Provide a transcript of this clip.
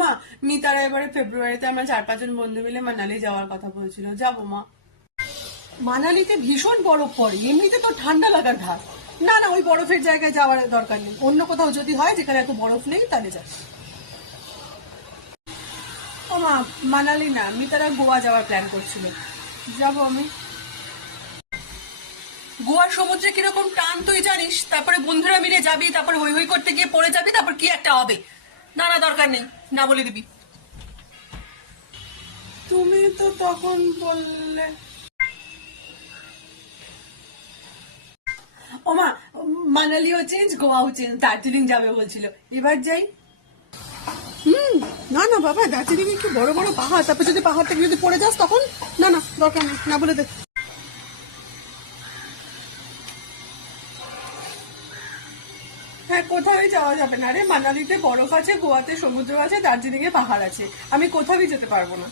মা, মিতারা এবারে ফেব্রুয়ারিতে আমরা 4-5 জন বন্ধু মিলে মানালি যাওয়ার কথা বলছিল, যাবো মা? মানালিতে ভীষণ বরফ পড়ে, এমনিতে তো ঠান্ডা লাগার ধার। না না, ওই বরফের জায়গায় যাওয়ার দরকার নেই। অন্য কোথাও যদি হয় যেখানে এত বরফ নেই তাহলে যা। ও মা, মানালি না, মিতারা গোয়া যাওয়ার প্ল্যান করছিল, যাবো আমি। গোয়ার সমুদ্রে কিরকম টান তুই জানিস? তারপরে বন্ধুরা মিলে যাবি, তারপরে হই হই করতে গিয়ে পড়ে যাবি, তারপর কি একটা হবে। না না, দরকার নেই, না বলে দিবি। তুমি তো তখন বললে। ও মা, মানালিও চেঞ্জ, গোয়াও চেঞ্জ, দার্জিলিং যাবে বলছিল, এবার যাই। না না বাবা, দার্জিলিং একটু বড় বড় পাহাড়, তারপর যদি পাহাড় থেকে যদি পড়ে যাস তখন। না না, দরকার নেই, না বলে দে। হ্যাঁ, কোথাওই যাওয়া যাবে না রে। মানালিতে বরফ আছে, গোয়াতে সমুদ্র আছে, দার্জিলিং এ পাহাড় আছে, আমি কোথাওই যেতে পারবো না।